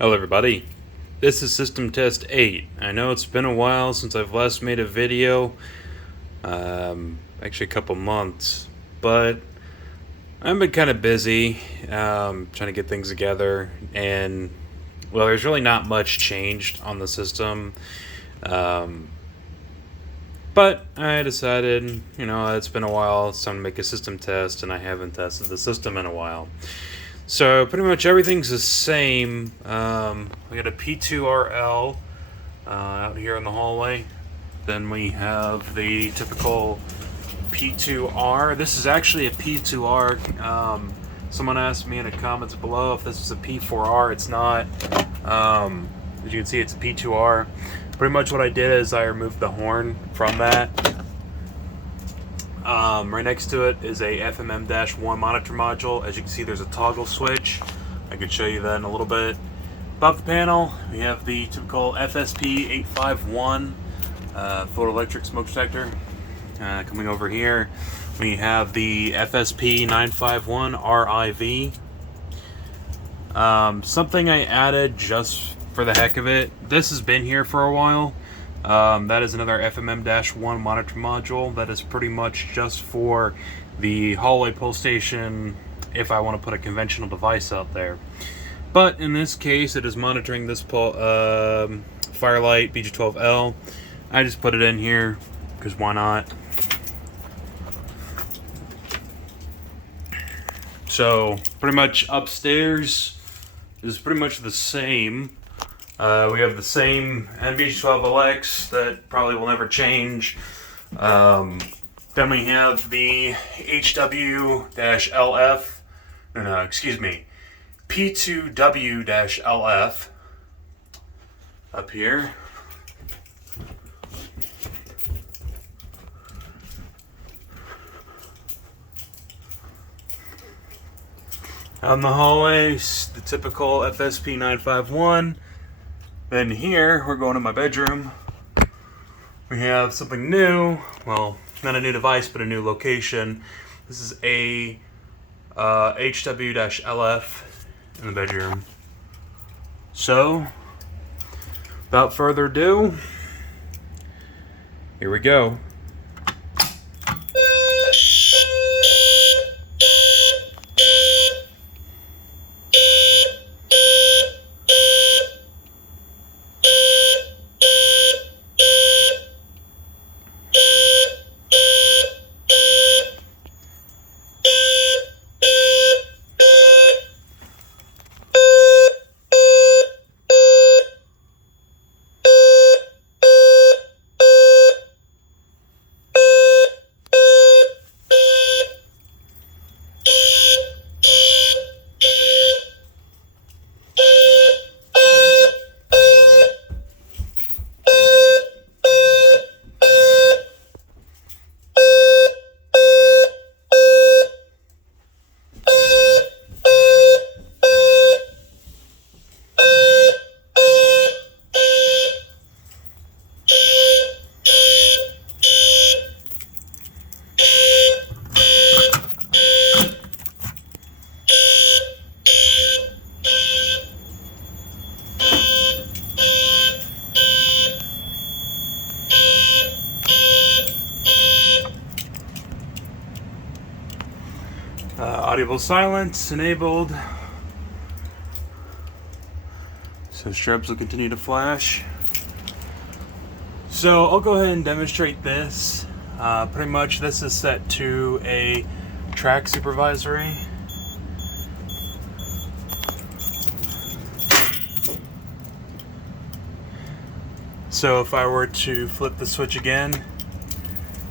Hello everybody, this is System Test 8. I know it's been a while since I've last made a video, actually a couple months, but I've been kind of busy trying to get things together, and well, there's really not much changed on the system, but I decided, it's been a while, it's time to make a system test, and I haven't tested the system in a while. So pretty much everything's the same. We got a P2RL out here in the hallway. Then we have the typical P2R. This is actually a P2R. Someone asked me in the comments below if this is a P4R. It's not. As you can see, it's a P2R. Pretty much what I did is I removed the horn from that. Right next to it is a FMM-1 monitor module. As you can see, there's a toggle switch. I could show you that in a little bit. Above the panel, we have the typical FSP-851 photoelectric smoke detector. Coming over here, we have the FSP-951 RIV. Something I added just for the heck of it. This has been here for a while. That is another FMM-1 monitor module that is pretty much just for the hallway pull station if I want to put a conventional device out there. But in this case, it is monitoring this Firelight BG12L. I just put it in here because why not? So pretty much upstairs is pretty much the same. We have the same NBG12LX that probably will never change. Then we have the HW-LF, P2W-LF up here. Out in the hallways, the typical FSP-951. Then here, we're going to my bedroom. We have something new. Well, not a new device, but a new location. This is a HW-LF in the bedroom. So, without further ado, here we go. Audible silence enabled, so strobes will continue to flash. So I'll go ahead and demonstrate this. Pretty much this is set to a track supervisory. So if I were to flip the switch again,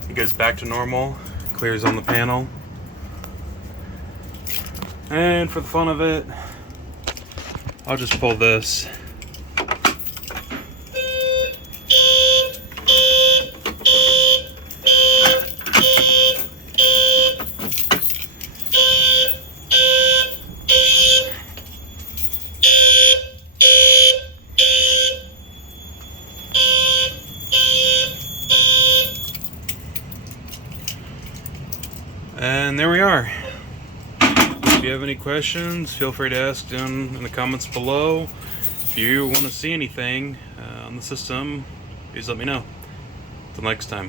it goes back to normal, clears on the panel. And for the fun of it, I'll just pull this. And there we are. If you have any questions, feel free to ask down in the comments below. you want to see anything on the system, please let me know. Till next time.